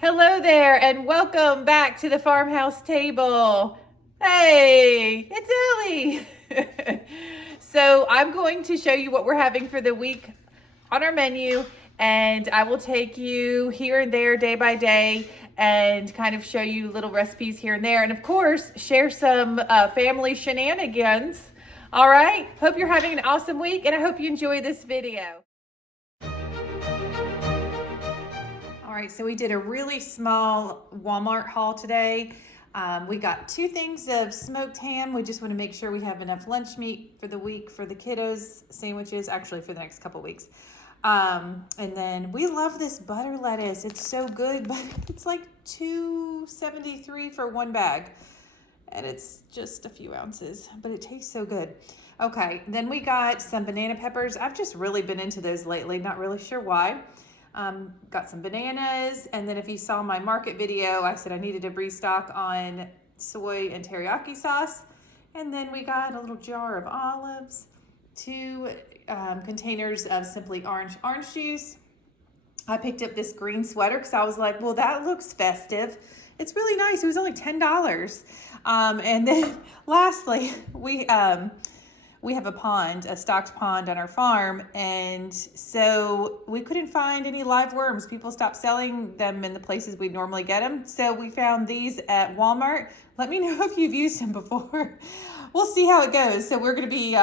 Hello there, and welcome back to the farmhouse table. Hey, it's Ellie. So, I'm going to show you what we're having for the week on our menu, and I will take you here and there day by day and kind of show you little recipes here and there, and of course, share some family shenanigans. All right, hope you're having an awesome week, and I hope you enjoy this video. All right, so we did a really small Walmart haul today. We got 2 things of smoked ham. We just want to make sure we have enough lunch meat for the week for the kiddos, sandwiches, actually for the next couple weeks. And then we love this butter lettuce. It's so good, but it's like $2.73 for 1 bag. And it's just a few ounces, but it tastes so good. Okay, then we got some banana peppers. I've just really been into those lately, not really sure why. Got some bananas, and then if you saw my market video, I said I needed to restock on soy and teriyaki sauce. And then we got a little jar of olives, 2 containers of Simply orange juice. I picked up this green sweater because I was like, well, that looks festive. It's really nice. It was only $10. And then lastly, we have a pond, a stocked pond on our farm, and so we couldn't find any live worms. People stopped selling them in the places we normally get them, so we found these at Walmart. Let me know if you've used them before. We'll see how it goes. So we're going to be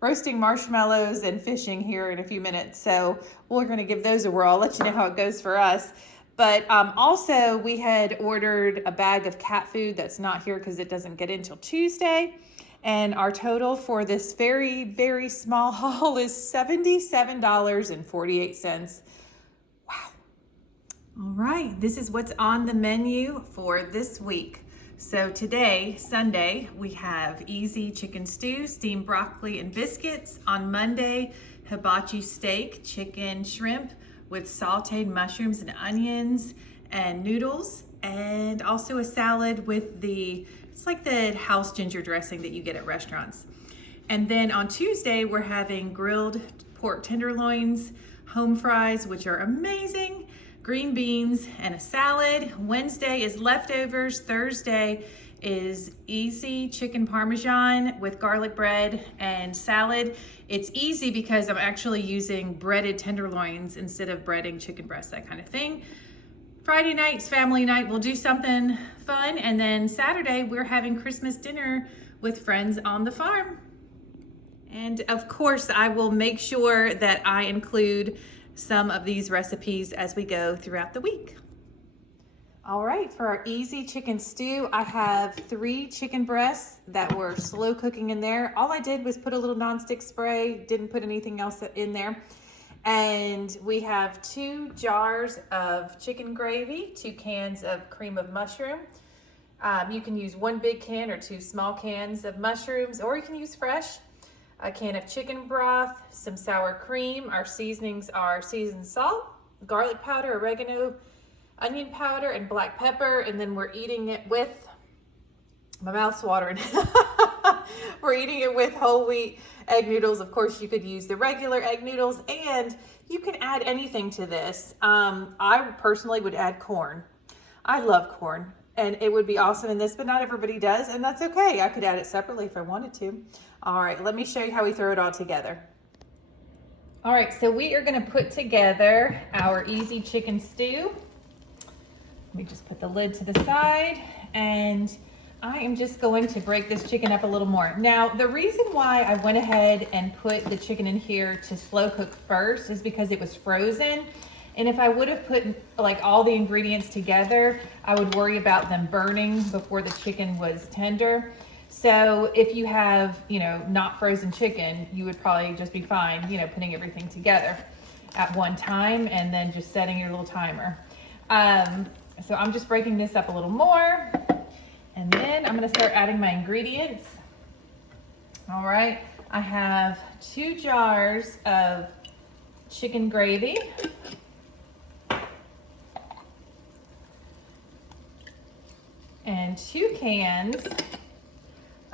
roasting marshmallows and fishing here in a few minutes, so we're going to give those a whirl. I'll let you know how it goes for us. But also, we had ordered a bag of cat food that's not here because it doesn't get in till Tuesday. And our total for this very, very small haul is $77.48. Wow. All right, this is what's on the menu for this week. So today, Sunday, we have easy chicken stew, steamed broccoli and biscuits. On Monday, hibachi steak, chicken shrimp with sauteed mushrooms and onions and noodles, and also a salad with it's like the house ginger dressing that you get at restaurants. And then on Tuesday, we're having grilled pork tenderloins, home fries, which are amazing, green beans, and a salad. Wednesday is leftovers. Thursday is easy chicken parmesan with garlic bread and salad. It's easy because I'm actually using breaded tenderloins instead of breading chicken breasts, that kind of thing. Friday night's family night. We'll do something fun. And then Saturday, we're having Christmas dinner with friends on the farm. And of course, I will make sure that I include some of these recipes as we go throughout the week. All right, for our easy chicken stew, I have 3 chicken breasts that were slow cooking in there. All I did was put a little nonstick spray, didn't put anything else in there. And we have 2 jars of chicken gravy, 2 cans of cream of mushroom. You can use 1 big can or 2 small cans of mushrooms, or you can use fresh. A can of chicken broth, some sour cream. Our seasonings are seasoned salt, garlic powder, oregano, onion powder, and black pepper. And then we're eating it with, my mouth's watering. We're eating it with whole wheat egg noodles. Of course, you could use the regular egg noodles, and you can add anything to this. I personally would add corn. I love corn, and it would be awesome in this, but not everybody does, and that's okay. I could add it separately if I wanted to. All right, let me show you how we throw it all together. All right, so we are going to put together our easy chicken stew. Let me just put the lid to the side, and I am just going to break this chicken up a little more. Now, the reason why I went ahead and put the chicken in here to slow cook first is because it was frozen. And if I would have put like all the ingredients together, I would worry about them burning before the chicken was tender. So if you have, not frozen chicken, you would probably just be fine, putting everything together at one time and then just setting your little timer. So I'm just breaking this up a little more. And then I'm going to start adding my ingredients. All right, I have 2 jars of chicken gravy. And 2 cans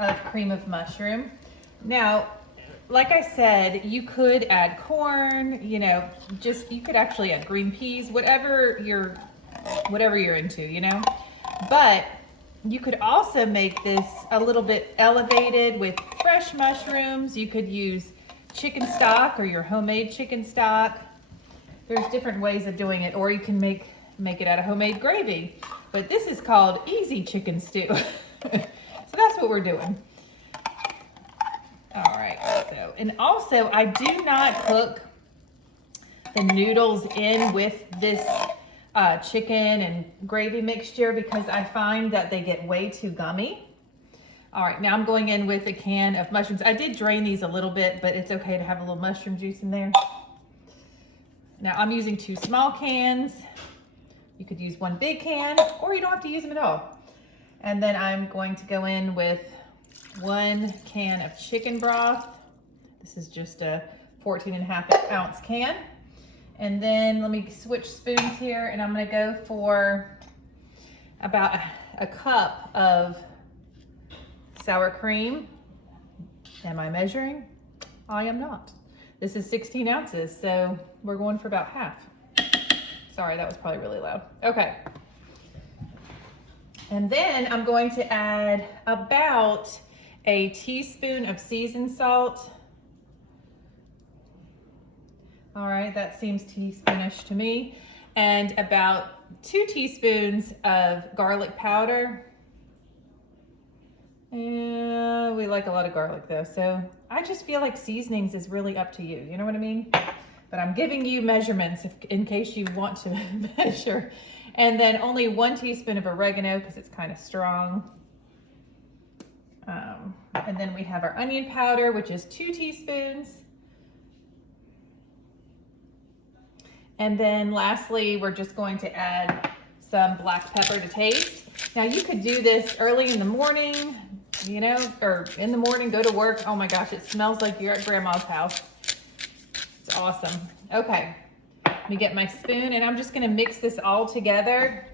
of cream of mushroom. Now, like I said, you could add corn, you could actually add green peas, whatever your whatever you're into, you know. But you could also make this a little bit elevated with fresh mushrooms. You could use chicken stock or your homemade chicken stock. There's different ways of doing it, or you can make it out of homemade gravy. But this is called easy chicken stew. So that's what we're doing. All right, so, and also I do not cook the noodles in with this chicken and gravy mixture because I find that they get way too gummy. All right, now I'm going in with a can of mushrooms. I did drain these a little bit, but it's okay to have a little mushroom juice in there. Now I'm using 2 small cans. You could use 1 big can, or you don't have to use them at all. And then I'm going to go in with 1 can of chicken broth. This is just a 14.5 ounce can. And then let me switch spoons here, and I'm gonna go for about a cup of sour cream. Am I measuring? I am not. This is 16 ounces, so we're going for about half. Sorry, that was probably really loud. Okay. And then I'm going to add about a teaspoon of seasoned salt. All right, that seems teaspoonish to me. And about 2 teaspoons of garlic powder. We like a lot of garlic though, so I just feel like seasonings is really up to you. You know what I mean? But I'm giving you measurements in case you want to measure. And then only 1 teaspoon of oregano because it's kind of strong. And then we have our onion powder, which is 2 teaspoons. And then lastly, we're just going to add some black pepper to taste. Now you could do this early in the morning, you know, or in the morning, go to work. Oh my gosh, it smells like you're at grandma's house. It's awesome. Okay, let me get my spoon and I'm just gonna mix this all together.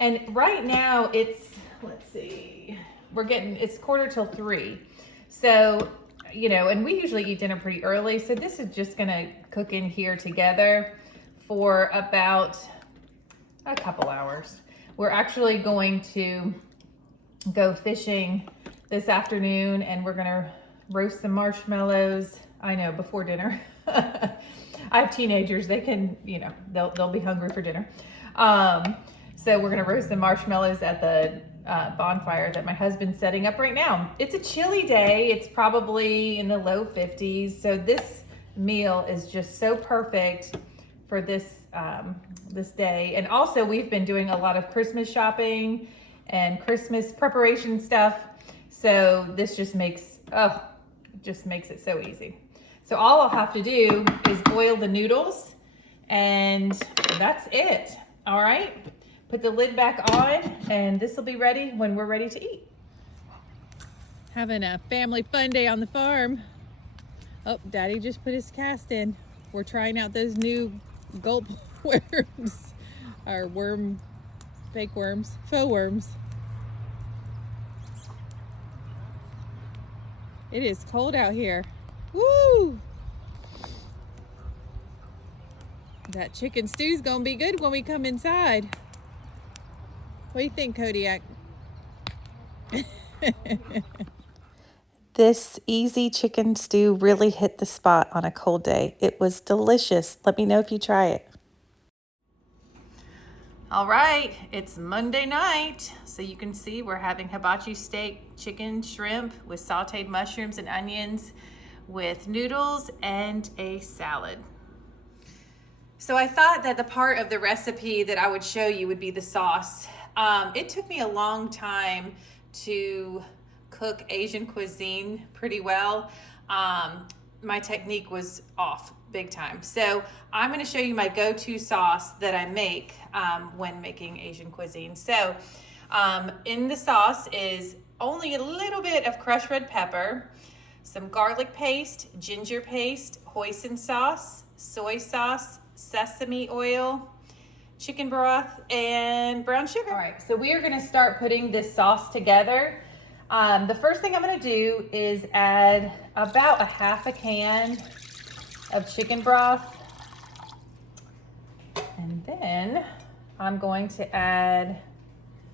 And right now it's, let's see, it's 2:45. So, you know, and we usually eat dinner pretty early. So this is just gonna cook in here together for about a couple hours. We're actually going to go fishing this afternoon and we're gonna roast some marshmallows. I know, before dinner. I have teenagers, they can, you know, they'll be hungry for dinner. So we're gonna roast some marshmallows at the bonfire that my husband's setting up right now. It's a chilly day. It's probably in the low 50s. So this meal is just so perfect for this this day. And also we've been doing a lot of Christmas shopping and Christmas preparation stuff. So this just makes it so easy. So all I'll have to do is boil the noodles and that's it. All right, put the lid back on and this will be ready when we're ready to eat. Having a family fun day on the farm. Oh, Daddy just put his cast in. We're trying out those new gulp worms, or fake worms, faux worms. It is cold out here. Woo! That chicken stew's gonna be good when we come inside. What do you think, Kodiak? This easy chicken stew really hit the spot on a cold day. It was delicious. Let me know if you try it. All right, it's Monday night. So you can see we're having hibachi steak, chicken, shrimp with sauteed mushrooms and onions with noodles and a salad. So I thought that the part of the recipe that I would show you would be the sauce. It took me a long time to cook Asian cuisine pretty well. My technique was off big time. So I'm going to show you my go-to sauce that I make when making Asian cuisine. So in the sauce is only a little bit of crushed red pepper, some garlic paste, ginger paste, hoisin sauce, soy sauce, sesame oil, chicken broth, and brown sugar. All right, so we are going to start putting this sauce together. The first thing I'm going to do is add about a half a can of chicken broth. And then I'm going to add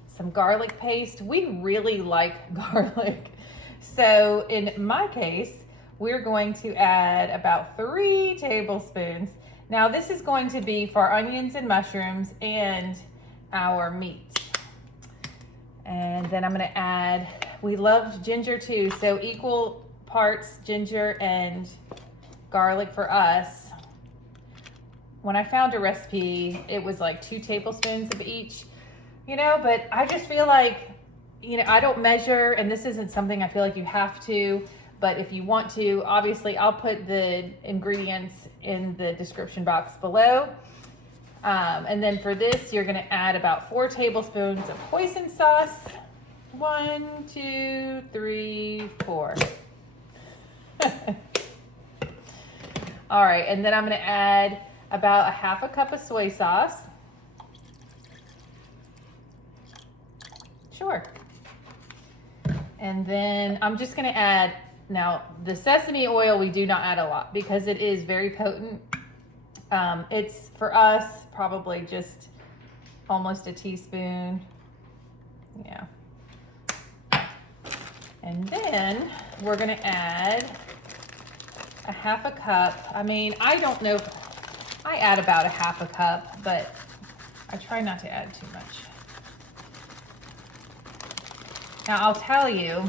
some garlic paste. We really like garlic. So in my case, we're going to add about 3 tablespoons. Now this is going to be for our onions and mushrooms and our meat. And then I'm gonna add, we love ginger too, so equal parts ginger and garlic for us. When I found a recipe, it was like 2 tablespoons of each, you know, but I just feel like, you know, I don't measure, and this isn't something I feel like you have to, but if you want to, obviously I'll put the ingredients in the description box below. And then for this, you're gonna add about 4 tablespoons of hoisin sauce. 1, 2, 3, 4. All right, and then I'm gonna add about 1/2 cup of soy sauce. Sure. And then I'm just gonna add, now the sesame oil we do not add a lot because it is very potent. It's for us probably just almost a teaspoon. Yeah. And then we're gonna add 1/2 cup. I mean, I don't know, I add about 1/2 cup, but I try not to add too much. Now I'll tell you,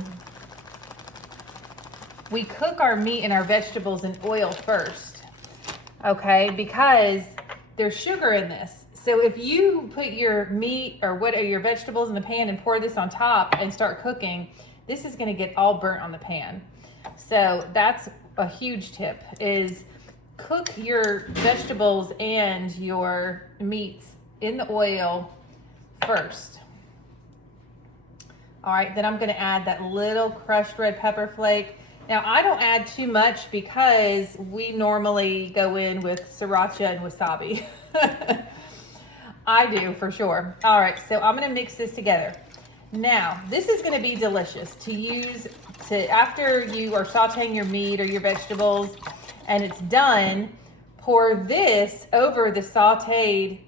we cook our meat and our vegetables in oil first, okay? Because there's sugar in this. So if you put your meat or your vegetables in the pan and pour this on top and start cooking, this is gonna get all burnt on the pan. So that's a huge tip, is cook your vegetables and your meats in the oil first. All right, then I'm gonna add that little crushed red pepper flake. Now I don't add too much because we normally go in with sriracha and wasabi. I do for sure. All right, so I'm gonna mix this together. Now, this is gonna be delicious to use after you are sauteing your meat or your vegetables and it's done, pour this over the sauteed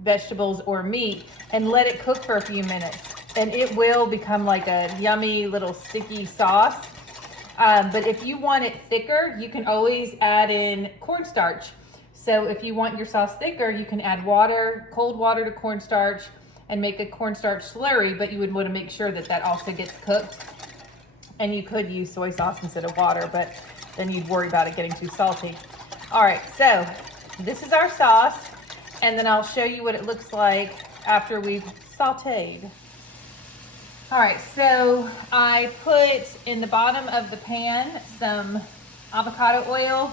vegetables or meat and let it cook for a few minutes. And it will become like a yummy little sticky sauce. But if you want it thicker, you can always add in cornstarch. So if you want your sauce thicker, you can add water, cold water to cornstarch and make a cornstarch slurry, but you would want to make sure that that also gets cooked. And you could use soy sauce instead of water, but then you'd worry about it getting too salty. All right, so this is our sauce, and then I'll show you what it looks like after we've sauteed. All right, so I put in the bottom of the pan some avocado oil.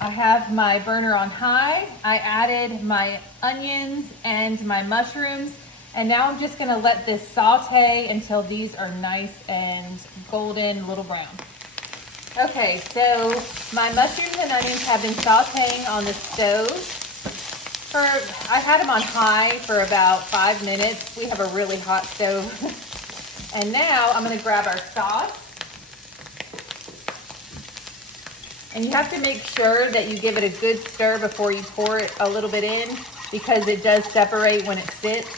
I have my burner on high. I added my onions and my mushrooms, and now I'm just gonna let this saute until these are nice and golden, a little brown. Okay, so my mushrooms and onions have been sauteing on the stove I had them on high for about 5 minutes. We have a really hot stove. And now I'm gonna grab our sauce. And you have to make sure that you give it a good stir before you pour it a little bit in, because it does separate when it sits.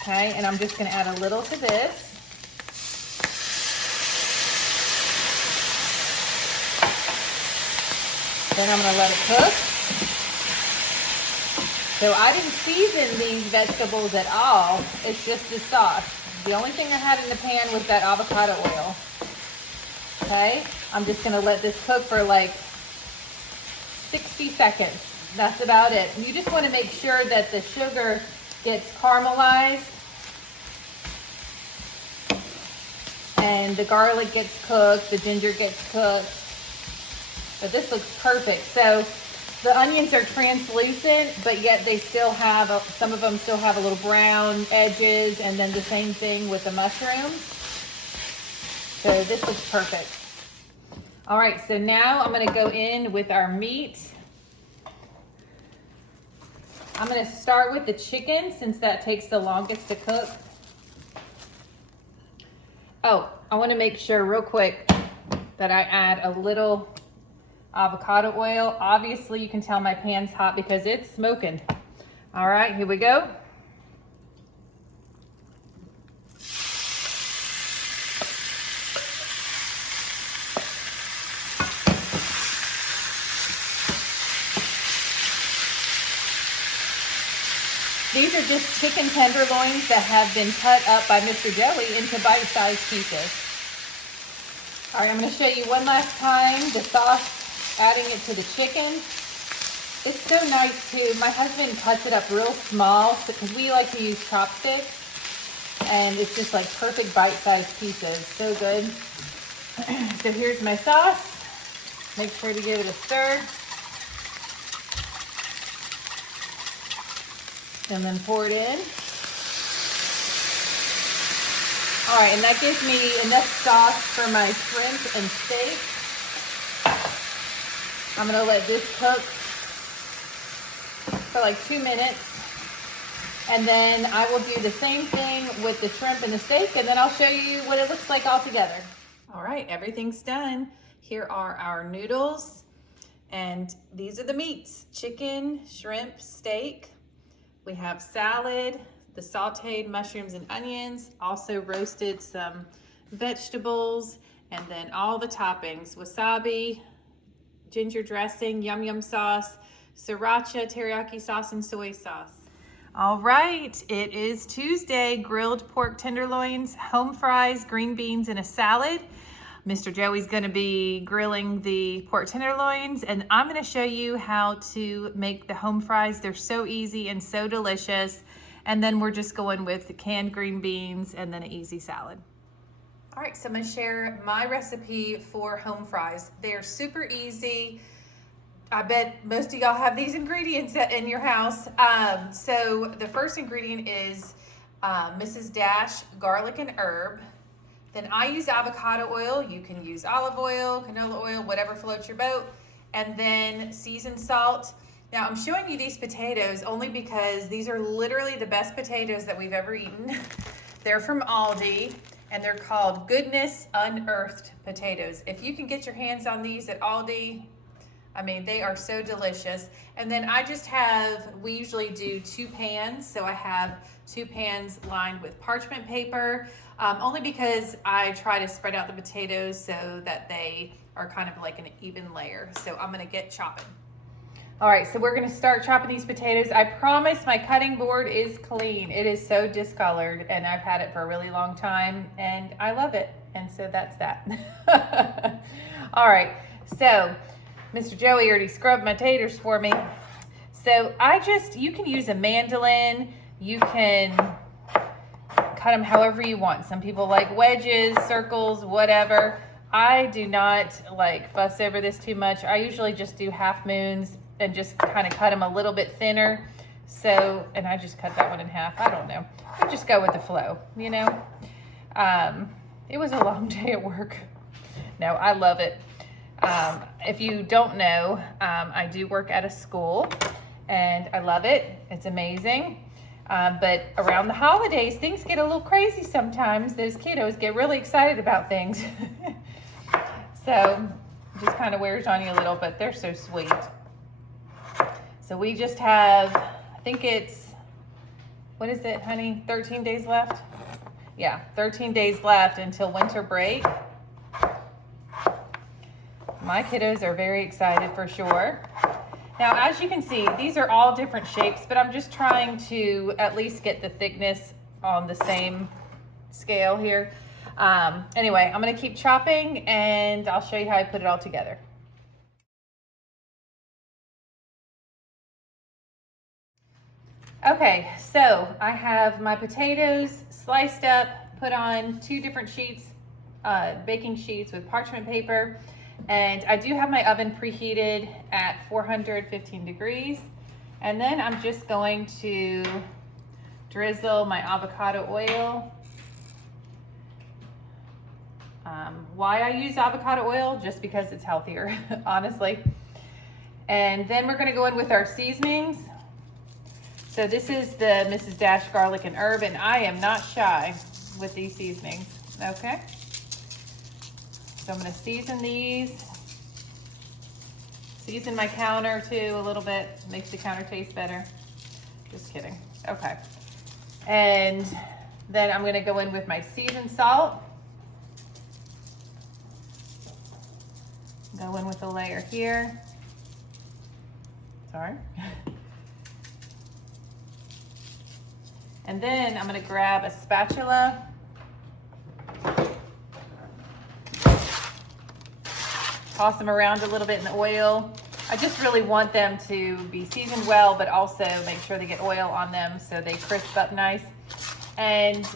Okay, and I'm just gonna add a little to this. Then I'm gonna let it cook. So I didn't season these vegetables at all. It's just the sauce. The only thing I had in the pan was that avocado oil. Okay, I'm just gonna let this cook for like 60 seconds. That's about it. You just wanna make sure that the sugar gets caramelized and the garlic gets cooked, the ginger gets cooked. But this looks perfect. So the onions are translucent, but yet they still have, some of them still have a little brown edges, and then the same thing with the mushrooms. So this looks perfect. All right, so now I'm gonna go in with our meat. I'm gonna start with the chicken since that takes the longest to cook. Oh, I wanna make sure real quick that I add a little avocado oil. Obviously, you can tell my pan's hot because it's smoking. All right, here we go. These are just chicken tenderloins that have been cut up by Mr. Joey into bite-sized pieces. All right, I'm going to show you one last time the sauce, adding it to the chicken. It's so nice too. My husband cuts it up real small because we like to use chopsticks, and it's just like perfect bite-sized pieces. So good. So here's my sauce. Make sure to give it a stir. And then pour it in. All right, and that gives me enough sauce for my shrimp and steak. I'm gonna let this cook for like 2 minutes. And then I will do the same thing with the shrimp and the steak, and then I'll show you what it looks like all together. All right, everything's done. Here are our noodles, and these are the meats: chicken, shrimp, steak. We have salad, the sauteed mushrooms and onions, also roasted some vegetables, and then all the toppings: wasabi, ginger dressing, yum yum sauce, sriracha, teriyaki sauce, and soy sauce. All right, it is Tuesday. Grilled pork tenderloins, home fries, green beans, and a salad. Mr. Joey's gonna be grilling the pork tenderloins, and I'm gonna show you how to make the home fries. They're so easy and so delicious. And then we're just going with canned green beans and then an easy salad. All right, so I'm gonna share my recipe for home fries. They're super easy. I bet most of y'all have these ingredients in your house. So the first ingredient is Mrs. Dash garlic and herb. Then I use avocado oil. You can use olive oil, canola oil, whatever floats your boat. And then seasoned salt. Now I'm showing you these potatoes only because these are literally the best potatoes that we've ever eaten. They're from Aldi, and they're called Goodness Unearthed potatoes. If you can get your hands on these at Aldi, I mean, they are so delicious. And then we usually do 2 pans. So I have 2 pans lined with parchment paper, only because I try to spread out the potatoes so that they are kind of like an even layer. So I'm gonna get chopping. All right, so we're gonna start chopping these potatoes. I promise my cutting board is clean. It is so discolored, and I've had it for a really long time, and I love it. And so that's that. All right, so Mr. Joey already scrubbed my taters for me. So you can use a mandolin. You can cut them however you want. Some people like wedges, circles, whatever. I do not like fuss over this too much. I usually just do half moons and just kind of cut them a little bit thinner. So, and I just cut that one in half. I don't know. I just go with the flow, you know? It was a long day at work. No, I love it. If you don't know, I do work at a school, and I love it. It's amazing. But around the holidays, things get a little crazy sometimes. Those kiddos get really excited about things. So it just kind of wears on you a little, but they're so sweet. So we just have, I think it's, what is it, honey? 13 days left? Yeah, 13 days left until winter break. My kiddos are very excited for sure. Now, as you can see, these are all different shapes, but I'm just trying to at least get the thickness on the same scale here. Anyway, I'm gonna keep chopping, and I'll show you how I put it all together. Okay, so I have my potatoes sliced up, put on 2 different sheets, baking sheets with parchment paper. And I do have my oven preheated at 415 degrees. And then I'm just going to drizzle my avocado oil. Why I use avocado oil? Just because it's healthier, honestly. And then we're gonna go in with our seasonings. So this is the Mrs. Dash garlic and herb, and I am not shy with these seasonings, okay? So I'm gonna season these. Season my counter too a little bit. Makes the counter taste better. Just kidding. Okay. And then I'm gonna go in with my seasoned salt. Go in with a layer here. Sorry. And then I'm gonna grab a spatula. Toss them around a little bit in the oil. I just really want them to be seasoned well, but also make sure they get oil on them so they crisp up nice. And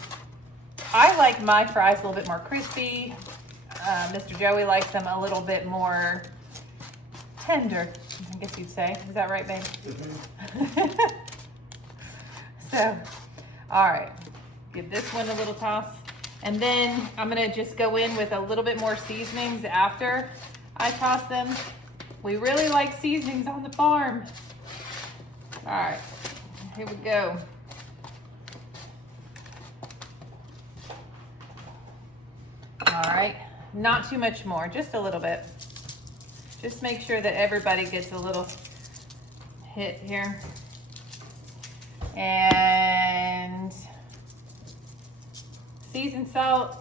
I like my fries a little bit more crispy. Mr. Joey likes them a little bit more tender, I guess you'd say. Is that right, babe? Mm-hmm. So, all right, give this one a little toss. And then I'm gonna just go in with a little bit more seasonings after I toss them. We really like seasonings on the farm. All right, here we go. All right, not too much more, just a little bit. Just make sure that everybody gets a little hit here. And seasoned salt.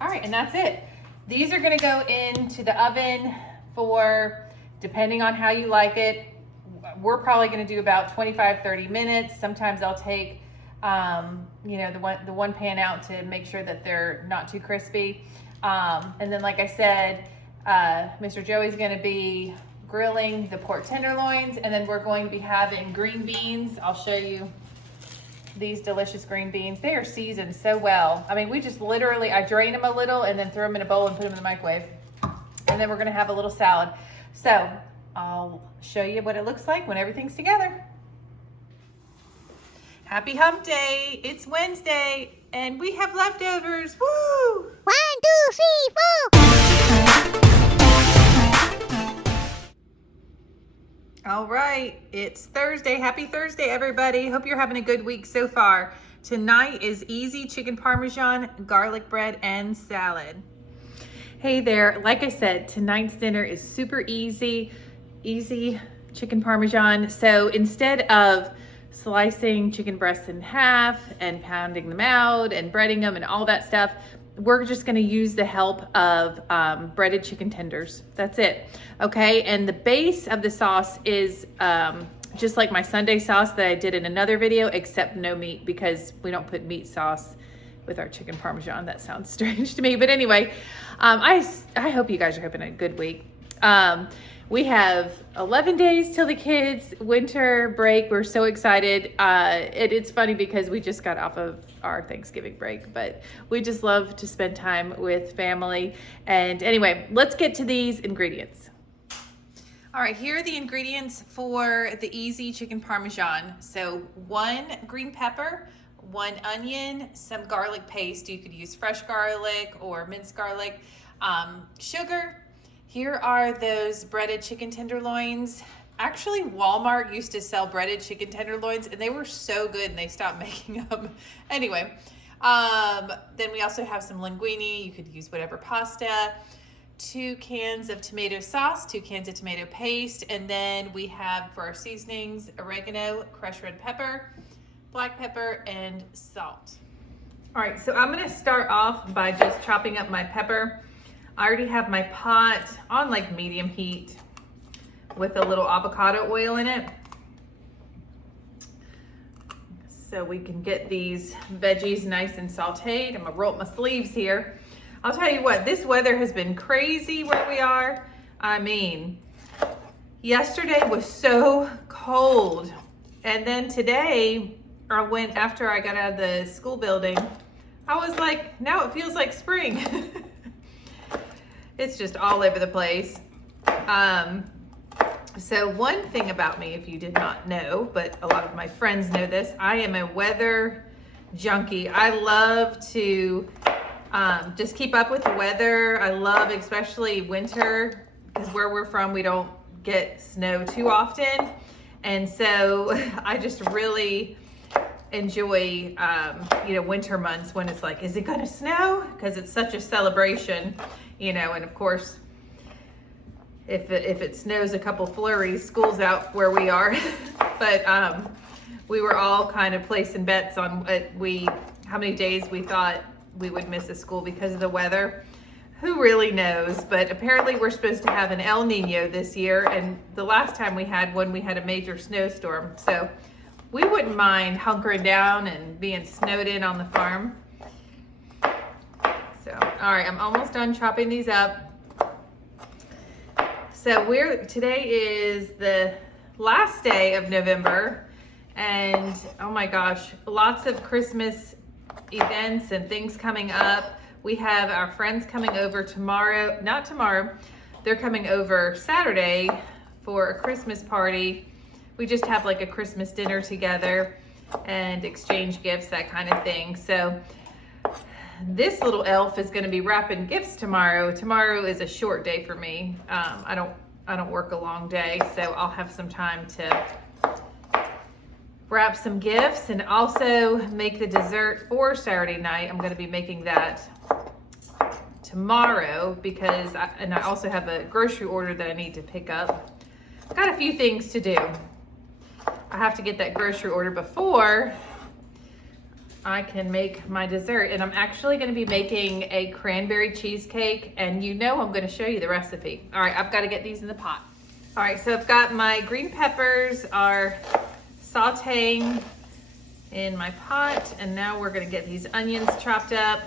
All right, and that's it. These are gonna go into the oven for, depending on how you like it, we're probably gonna do about 25-30 minutes. Sometimes I'll take you know, the one pan out to make sure that they're not too crispy. And then, like I said, Mr. Joey's gonna be grilling the pork tenderloins, and then we're going to be having green beans. I'll show you these delicious green beans. They are seasoned so well. I mean, we just literally, I drain them a little and then throw them in a bowl and put them in the microwave. And then we're gonna have a little salad. So I'll show you what it looks like when everything's together. Happy hump day. It's Wednesday and we have leftovers. Woo! 1, 2, 3, 4. All right, it's Thursday. Happy Thursday, everybody. Hope you're having a good week so far. Tonight is easy chicken parmesan, garlic bread, and salad. Hey there, like I said, tonight's dinner is super easy chicken parmesan. So instead of slicing chicken breasts in half and pounding them out and breading them and all that stuff, we're just gonna use the help of breaded chicken tenders. That's it, okay? And the base of the sauce is just like my Sunday sauce that I did in another video, except no meat, because we don't put meat sauce with our chicken parmesan. That sounds strange to me, but anyway, I hope you guys are having a good week. We have 11 days till the kids' winter break. We're so excited. It's funny because we just got off of our Thanksgiving break, but we just love to spend time with family. And anyway, let's get to these ingredients. All right, here are the ingredients for the easy chicken parmesan. So 1 green pepper, 1 onion, some garlic paste. You could use fresh garlic or minced garlic, sugar. Here are those breaded chicken tenderloins. Actually, Walmart used to sell breaded chicken tenderloins and they were so good and they stopped making them. Anyway, then we also have some linguine. You could use whatever pasta. 2 cans of tomato sauce, 2 cans of tomato paste. And then we have for our seasonings, oregano, crushed red pepper, black pepper, and salt. All right, so I'm gonna start off by just chopping up my pepper. I already have my pot on like medium heat with a little avocado oil in it. So we can get these veggies nice and sauteed. I'm gonna roll up my sleeves here. I'll tell you what, this weather has been crazy where we are. I mean, yesterday was so cold. And then today, after I got out of the school building, I was like, now it feels like spring. It's just all over the place. So one thing about me, if you did not know, but a lot of my friends know this, I am a weather junkie. I love to just keep up with the weather. I love especially winter, because where we're from, we don't get snow too often. And so I just really enjoy, winter months when it's like, is it gonna snow? Because it's such a celebration, and of course, if it snows a couple flurries, school's out where we are. But we were all kind of placing bets on how many days we thought we would miss a school because of the weather. Who really knows? But apparently we're supposed to have an El Nino this year, and the last time we had one, we had a major snowstorm. So we wouldn't mind hunkering down and being snowed in on the farm. So, all right, I'm almost done chopping these up. So today is the last day of November, and oh my gosh, lots of Christmas events and things coming up. We have our friends coming over tomorrow, not tomorrow, they're coming over Saturday for a Christmas party. We just have like a Christmas dinner together and exchange gifts, that kind of thing. So this little elf is gonna be wrapping gifts tomorrow. Tomorrow is a short day for me. I don't work a long day, so I'll have some time to wrap some gifts and also make the dessert for Saturday night. I'm gonna be making that tomorrow because I also have a grocery order that I need to pick up. Got a few things to do. I have to get that grocery order before I can make my dessert, and I'm actually going to be making a cranberry cheesecake, and you know I'm going to show you the recipe. All right, I've got to get these in the pot. All right, so I've got my green peppers are sauteing in my pot, and now we're going to get these onions chopped up.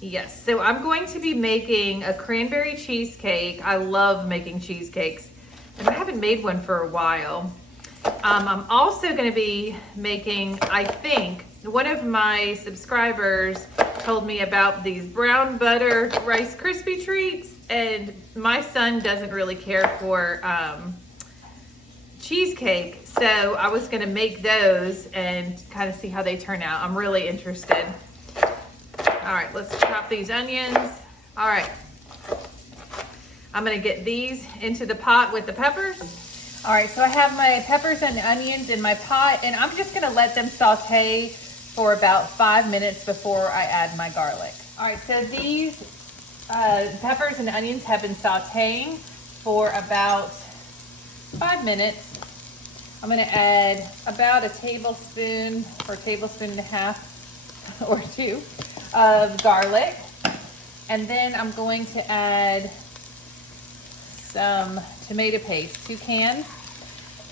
Yes, so I'm going to be making a cranberry cheesecake. I love making cheesecakes, and I haven't made one for a while. I'm also going to be making, I think, one of my subscribers told me about these brown butter Rice Krispie treats, and my son doesn't really care for cheesecake, so I was going to make those and kind of see how they turn out. I'm really interested. All right, let's chop these onions. All right, I'm going to get these into the pot with the peppers. All right, so I have my peppers and onions in my pot, and I'm just gonna let them saute for about 5 minutes before I add my garlic. All right, so these peppers and onions have been sauteing for about 5 minutes. I'm gonna add about a tablespoon or a tablespoon and a half or two of garlic, and then I'm going to add some tomato paste, 2 cans.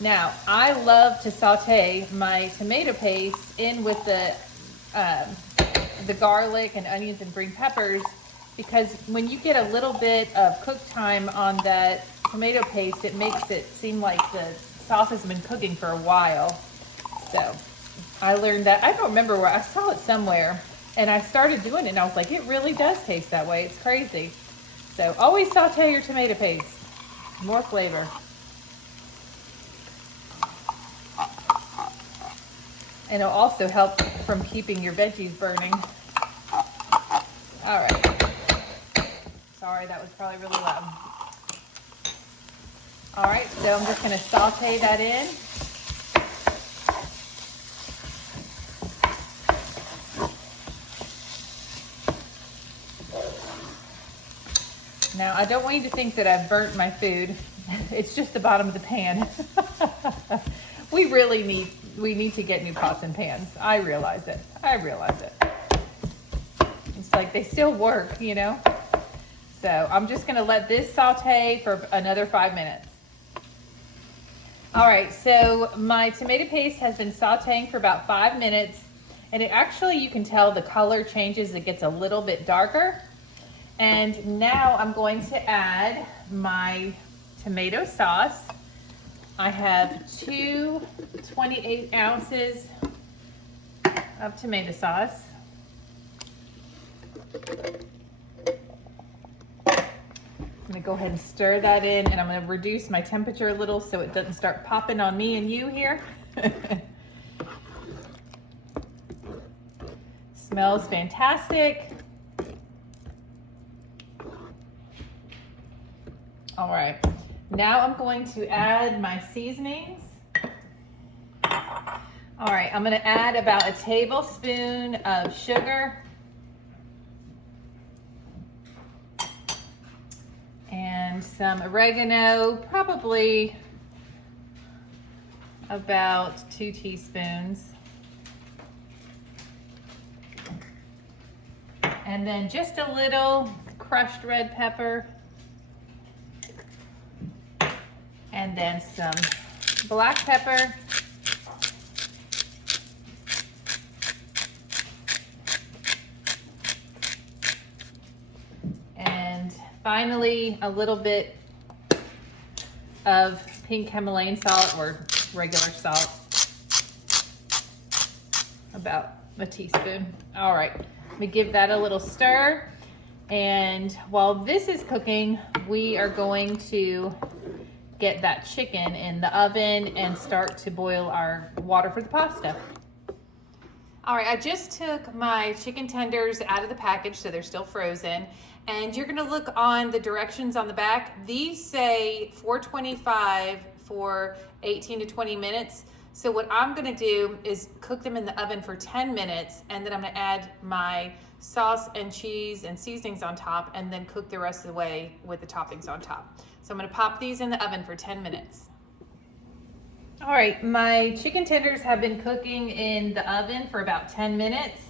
Now, I love to saute my tomato paste in with the garlic and onions and green peppers, because when you get a little bit of cook time on that tomato paste, it makes it seem like the sauce has been cooking for a while. So I learned that. I don't remember where I saw it somewhere, and I started doing it, and I was like, it really does taste that way. It's crazy. So always saute your tomato paste. More flavor. And it'll also help from keeping your veggies burning. All right. Sorry, that was probably really loud. All right, so I'm just gonna saute that in. Now, I don't want you to think that I've burnt my food. It's just the bottom of the pan. We need to get new pots and pans. I realize it. It's like they still work, you know? So I'm just gonna let this saute for another 5 minutes. All right, so my tomato paste has been sauteing for about 5 minutes, and it actually, you can tell the color changes. It gets a little bit darker. And now I'm going to add my tomato sauce. I have 2 28 ounces of tomato sauce. I'm gonna go ahead and stir that in, and I'm gonna reduce my temperature a little so it doesn't start popping on me and you here. Smells fantastic. All right, now I'm going to add my seasonings. All right, I'm gonna add about a tablespoon of sugar and and some oregano, probably about 2 teaspoons. And then just a little crushed red pepper. And then some black pepper. And finally, a little bit of pink Himalayan salt or regular salt. About a teaspoon. All right, let me give that a little stir. And while this is cooking, we are going to get that chicken in the oven and start to boil our water for the pasta. All right, I just took my chicken tenders out of the package, so they're still frozen. And you're gonna look on the directions on the back. These say 425 for 18 to 20 minutes. So what I'm gonna do is cook them in the oven for 10 minutes, and then I'm gonna add my sauce and cheese and seasonings on top, and then cook the rest of the way with the toppings on top. So I'm gonna pop these in the oven for 10 minutes. All right, my chicken tenders have been cooking in the oven for about 10 minutes.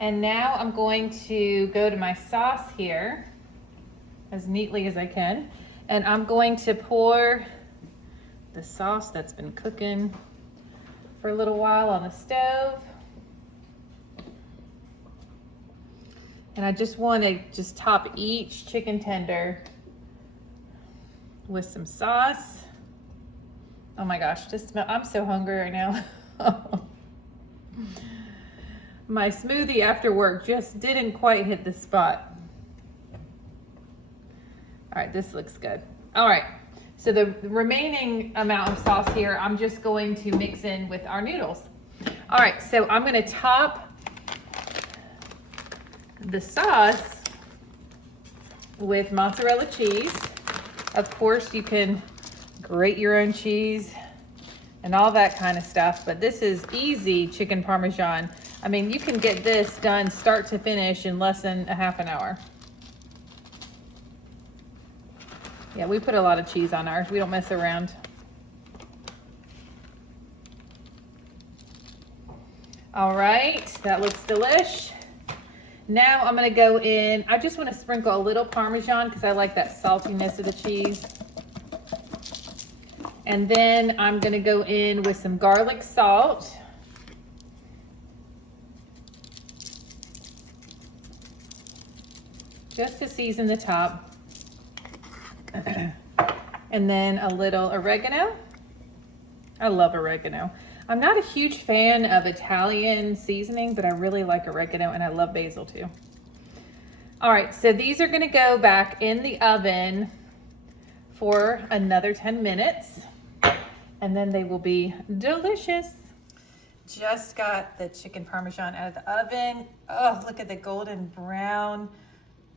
And now I'm going to go to my sauce here as neatly as I can. And I'm going to pour the sauce that's been cooking for a little while on the stove. And I just want to top each chicken tender with some sauce. Oh my gosh, I'm so hungry right now. My smoothie after work just didn't quite hit the spot. All right, this looks good. All right, so the remaining amount of sauce here, I'm just going to mix in with our noodles. All right, so I'm gonna top the sauce with mozzarella cheese. Of course, you can grate your own cheese and all that kind of stuff, but this is easy chicken Parmesan. I mean, you can get this done start to finish in less than a half an hour. Yeah, we put a lot of cheese on ours. We don't mess around. All right, that looks delish. Now I'm gonna go in, I just wanna sprinkle a little Parmesan because I like that saltiness of the cheese. And then I'm gonna go in with some garlic salt. Just to season the top. And then a little oregano. I love oregano. I'm not a huge fan of Italian seasoning, but I really like oregano, and I love basil too. All right, so these are gonna go back in the oven for another 10 minutes, and then they will be delicious. Just got the chicken Parmesan out of the oven. Oh, look at the golden brown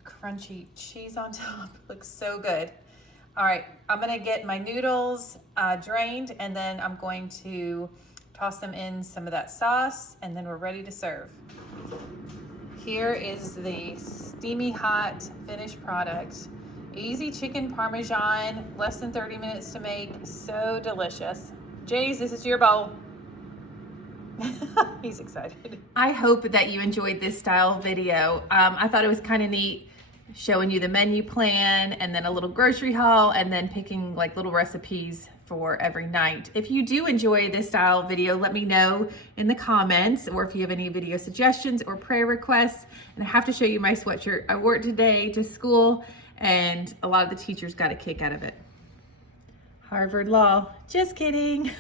crunchy cheese on top. Looks so good. All right, I'm gonna get my noodles drained, and then I'm going to toss them in some of that sauce, and then we're ready to serve. Here is the steamy hot finished product. Easy chicken Parmesan, less than 30 minutes to make, so delicious. Jays, this is your bowl. He's excited. I hope that you enjoyed this style video. I thought it was kind of neat showing you the menu plan and then a little grocery haul and then picking like little recipes for every night. If you do enjoy this style video, let me know in the comments, or if you have any video suggestions or prayer requests. And I have to show you my sweatshirt. I wore it today to school and a lot of the teachers got a kick out of it. Harvard Law, just kidding.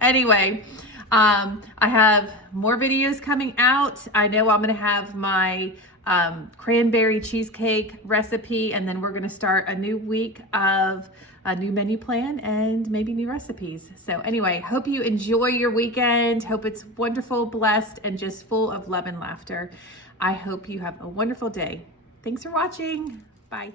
Anyway, I have more videos coming out. I know I'm gonna have my cranberry cheesecake recipe, and then we're gonna start a new week of a new menu plan and maybe new recipes. So anyway, hope you enjoy your weekend. Hope it's wonderful, blessed, and just full of love and laughter. I hope you have a wonderful day. Thanks for watching. Bye.